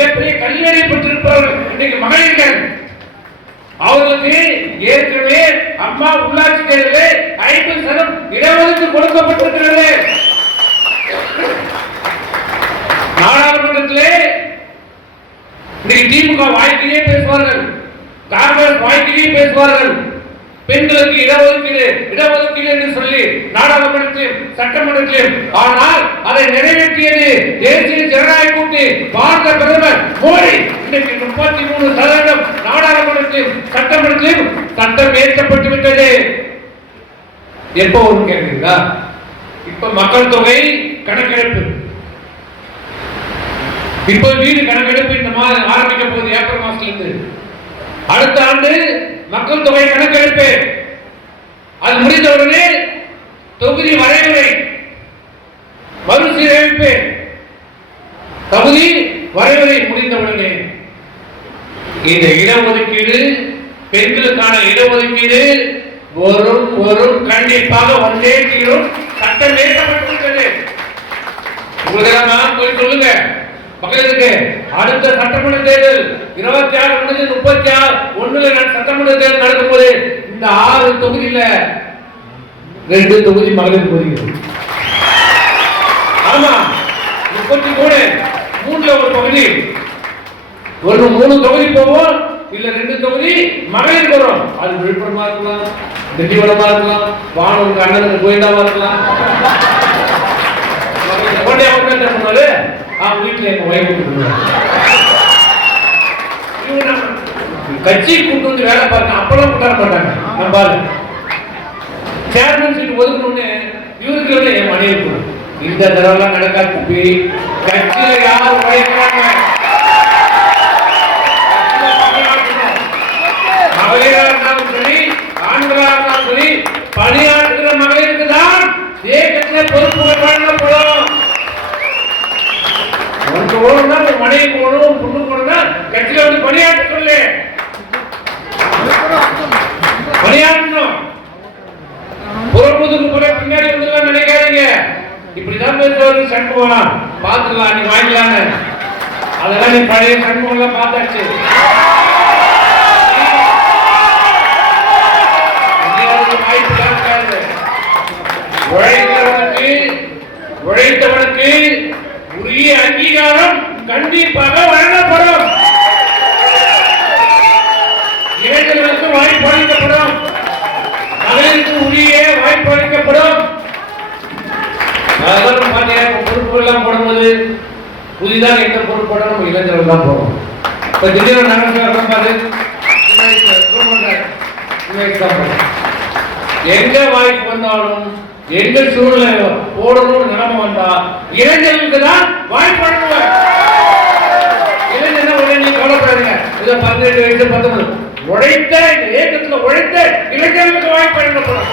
மிகப்பெரிய கல்வியறை பெற்றிருப்பவர்கள் இன்னைக்கு மகளிர்கள். அவர்களுக்கு ஏற்கனவே அம்மா உள்ளாட்சி தேர்தலில் 50% இடஒதுக்கீடு கொடுக்கப்பட்டிருக்கிறது. நாடாளுமன்றத்திலே திமுக வாய்க்கிலே பேசுவார்கள், காங்கிரஸ் வாய்க்கிலே பேசுவார்கள். பெண்களுக்கு இடஒதுக்கீடு என்று சொல்லி நாடாளுமன்றத்திலும் சட்டமன்றத்திலும். ஆனால் அதை நிறைவேற்றியது தேசிய ஜனநாயக கூட்டணி பாரத பிரதமர் மோடி. இன்றைக்கு 33% நாடாளுமன்றத்திலும் சட்டமன்றத்திலும் சட்டம் ஏற்றப்பட்டு விட்டது. எப்போ ஒரு கேட்கிறீங்களா? இப்ப மக்கள் தொகை கணக்கெடுப்பு, இப்ப வீடு கணக்கெடுப்பு இந்த மாதம் ஆரம்பிக்க போகுது. ஏப்ரல் மாசத்திலிருந்து அடுத்த ஆண்டு மக்கள் தொகை கணக்கெடுப்பு. அது முடிந்தவுடனே தொகுதி வரைமுறை மறுசீரமைப்பு. தொகுதி வரைமுறை முடிந்தவுடனே இந்த இடஒதுக்கீடு, பெண்களுக்கான இடஒதுக்கீடு ஒரு கண்டிப்பாக ஒன்றே தீரும். சட்டம் ஏற்றப்பட்டிருக்கிறது. உங்களுக்கு போய் சொல்லுங்க மக்களுக்கு. அடுத்த சட்டமன்ற தேர்தல் 26 முடிஞ்சு 36 நான் சட்டமன்ற தேர்தல் நடக்கும் போது இந்த 6 தொகுதியில 2 தொகுதி மகளிர் தொகுதி. ஆமா, 33 3ல ஒரு பகுதி, 3 தொகுதி போவோம், இல்ல 2 தொகுதி மகளிர் வரும். அது விழுப்புரமா இருக்கலாம், திண்டிவனமா இருக்கலாம், வானூருக்கு அண்ணனுக்கு கோயிலாவா இருக்கலாம். கட்சி கூட்டு வந்து வேலை பார்க்க அப்பெல்லாம் கூட்டாட மாட்டாங்க. நம்ம சேர்மன் சீட் ஒதுக்கணும்னு இவருக்கு என் மனைவி இந்த தடவை நடக்காது. கட்சியில யார் உழைக்கிறாங்க, மகளிரா இருந்தாலும் சரி ஆண்களா இருந்தாலும் சரி பணியாற்றுகிற மகளிருக்கு தான் தேசத்துல பொறுப்புகள் வழங்கப்படும். மனைவி போகணும், பொண்ணு போகணும், கட்சியில வந்து பணியாற்ற சொல்லு, பணியாற்றணும். புறமுதுக்கு புற பின்னாடி வந்து நினைக்காதீங்க. இப்படிதான் பேசுவாரு சண்முகம், பாத்துக்கலாம் நீ வாங்கிக்கலான்னு. அதெல்லாம் நீ பழைய சண்முகம் பார்த்தாச்சு. உழைத்தவனுக்கு உரிய அங்கீகாரம் கண்டிப்பாக வழங்கப்படும். இளைஞர்களுக்கு வாய்ப்பு அளிக்கப்படும், மகளிருக்கு உரிய வாய்ப்பு அளிக்கப்படும். பொறுப்பு எல்லாம் போடும்போது புதிதாக எந்த பொறுப்பு போட நம்ம இளைஞர்கள் தான் போறோம். இப்ப திடீர்னு எங்க வாய்ப்பு வந்தாலும் எந்த சூழ்நிலை போடணும்னு நிலைமை வந்தா இளைஞர்களுக்கு தான் வாய்ப்பு வழங்குவார். இளைஞர் நீங்க கவலைப்படாதீங்க. இதை 18 வயசு 19 உழைத்த இந்த இயக்கத்தில் உழைத்த இளைஞர்களுக்கு வாய்ப்பு வழங்கப்படும்.